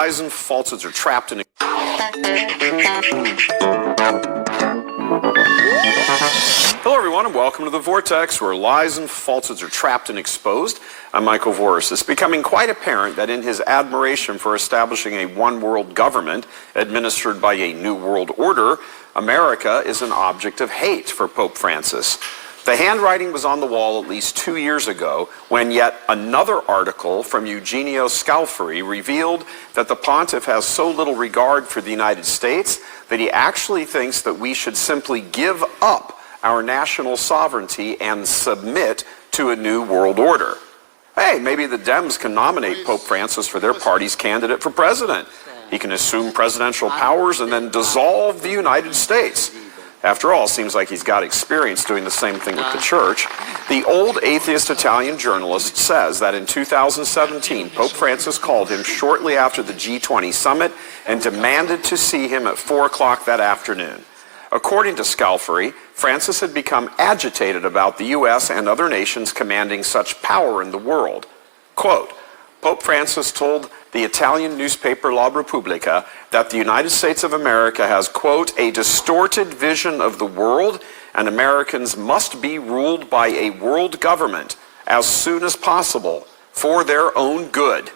Lies and falsehoods are trapped in. Hello, everyone, and welcome to the Vortex, where lies and falsehoods are trapped and exposed. I'm Michael Voris. It's becoming quite apparent that in his admiration for establishing a one-world government administered by a new world order, America is an object of hate for Pope Francis. The handwriting was on the wall at least 2 years ago when yet another article from Eugenio Scalfari revealed that the pontiff has so little regard for the United States that he actually thinks that we should simply give up our national sovereignty and submit to a new world order. Hey, maybe the Dems can nominate Pope Francis for their party's candidate for president. He can assume presidential powers and then dissolve the United States. After all, it seems like he's got experience doing the same thing with the church. The old atheist Italian journalist says that in 2017, Pope Francis called him shortly after the G20 summit and demanded to see him at 4 o'clock that afternoon. According to Scalfari, Francis had become agitated about the U.S. and other nations commanding such power in the world. Quote, Pope Francis told the Italian newspaper La Repubblica that the United States of America has, quote, a distorted vision of the world, and Americans must be ruled by a world government as soon as possible for their own good,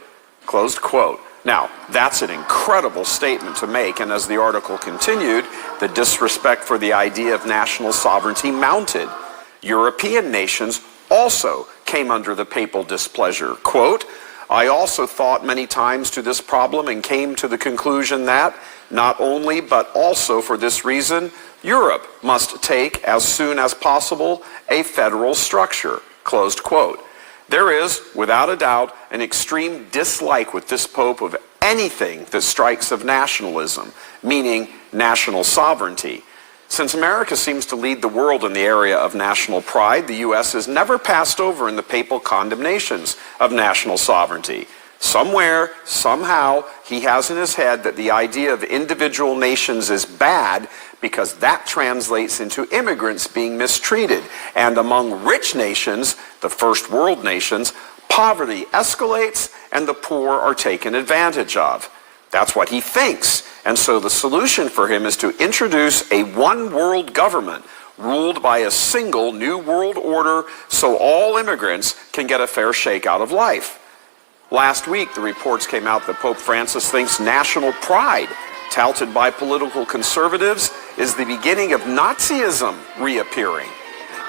closed quote. Now, that's an incredible statement to make, and as the article continued, the disrespect for the idea of national sovereignty mounted. European nations also came under the papal displeasure. Quote, I also thought many times to this problem and came to the conclusion that, not only but also for this reason, Europe must take, as soon as possible, a federal structure, closed quote. There is, without a doubt, an extreme dislike with this Pope of anything that strikes of nationalism, meaning national sovereignty. Since America seems to lead the world in the area of national pride, the U.S. has never passed over in the papal condemnations of national sovereignty. Somewhere, somehow, he has in his head that the idea of individual nations is bad because that translates into immigrants being mistreated. And among rich nations, the first world nations, poverty escalates and the poor are taken advantage of. That's what he thinks. And so the solution for him is to introduce a one-world government ruled by a single new world order so all immigrants can get a fair shake out of life. Last week, the reports came out that Pope Francis thinks national pride, touted by political conservatives, is the beginning of Nazism reappearing.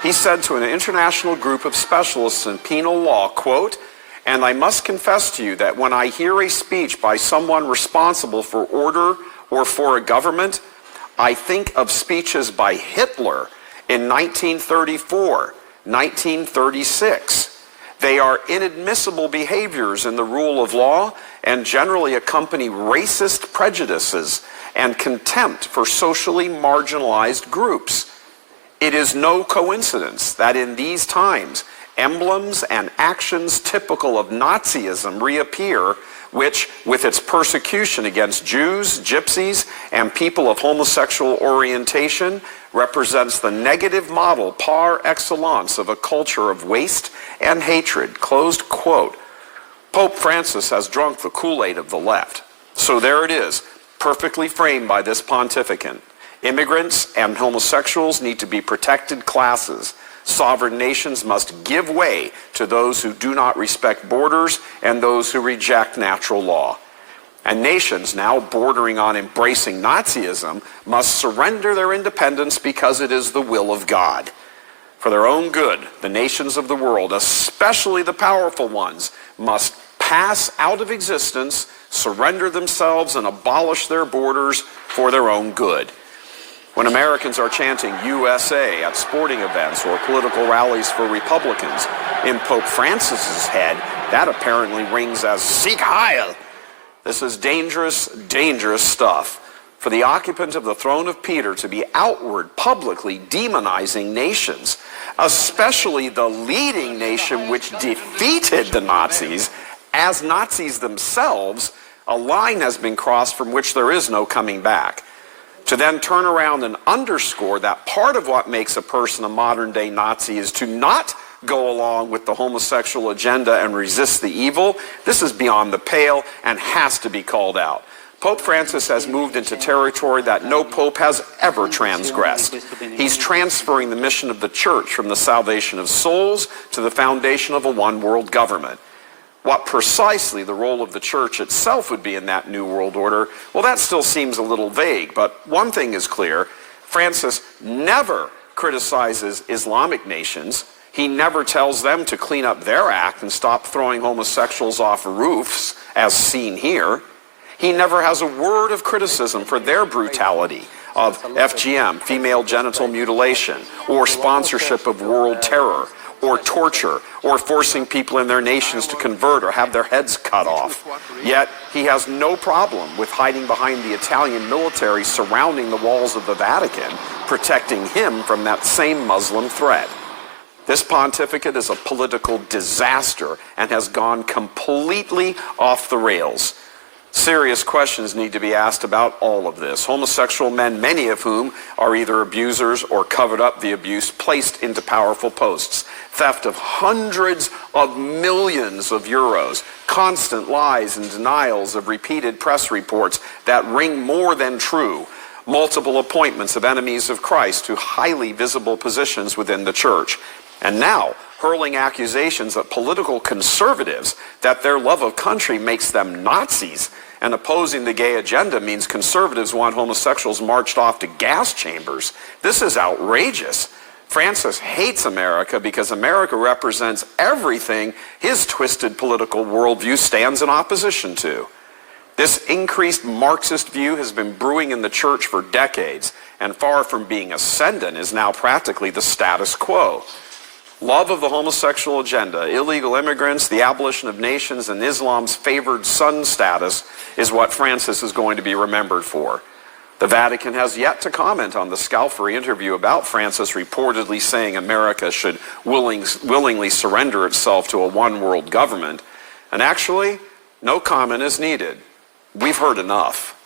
He said to an international group of specialists in penal law, quote, and I must confess to you that when I hear a speech by someone responsible for order or for a government, I think of speeches by Hitler in 1934, 1936. They are inadmissible behaviors in the rule of law and generally accompany racist prejudices and contempt for socially marginalized groups. It is no coincidence that in these times, emblems and actions typical of Nazism reappear, which, with its persecution against Jews, gypsies, and people of homosexual orientation, represents the negative model par excellence of a culture of waste and hatred, closed quote. Pope Francis has drunk the Kool-Aid of the left. So there it is, perfectly framed by this pontificant. Immigrants and homosexuals need to be protected classes. Sovereign nations must give way to those who do not respect borders and those who reject natural law. And nations now bordering on embracing Nazism must surrender their independence because it is the will of God. For their own good, the nations of the world, especially the powerful ones, must pass out of existence, surrender themselves, and abolish their borders for their own good. When Americans are chanting USA at sporting events or political rallies for Republicans, in Pope Francis's head, that apparently rings as Sieg Heil. This is dangerous, dangerous stuff. For the occupant of the throne of Peter to be outward, publicly demonizing nations, especially the leading nation which defeated the Nazis, as Nazis themselves, a line has been crossed from which there is no coming back. To then turn around and underscore that part of what makes a person a modern-day Nazi is to not go along with the homosexual agenda and resist the evil. This is beyond the pale and has to be called out. Pope Francis has moved into territory that no pope has ever transgressed. He's transferring the mission of the church from the salvation of souls to the foundation of a one-world government. What precisely the role of the church itself would be in that new world order, well, that still seems a little vague, but one thing is clear: Francis never criticizes Islamic nations. He never tells them to clean up their act and stop throwing homosexuals off roofs, as seen here. He never has a word of criticism for their brutality of FGM, female genital mutilation, or sponsorship of world terror, or torture, or forcing people in their nations to convert or have their heads cut off. Yet he has no problem with hiding behind the Italian military surrounding the walls of the Vatican, protecting him from that same Muslim threat. This pontificate is a political disaster and has gone completely off the rails. Serious questions need to be asked about all of this. Homosexual men, many of whom are either abusers or covered up the abuse, placed into powerful posts. Theft of hundreds of millions of euros. Constant lies and denials of repeated press reports that ring more than true. Multiple appointments of enemies of Christ to highly visible positions within the church. And now, hurling accusations at political conservatives that their love of country makes them Nazis, and opposing the gay agenda means conservatives want homosexuals marched off to gas chambers. This is outrageous. Francis hates America because America represents everything his twisted political worldview stands in opposition to. This increased Marxist view has been brewing in the church for decades, and far from being ascendant, is now practically the status quo. Love of the homosexual agenda, illegal immigrants, the abolition of nations, and Islam's favored son status is what Francis is going to be remembered for. The Vatican has yet to comment on the Scalfari interview about Francis reportedly saying America should willingly surrender itself to a one-world government. And actually, no comment is needed. We've heard enough.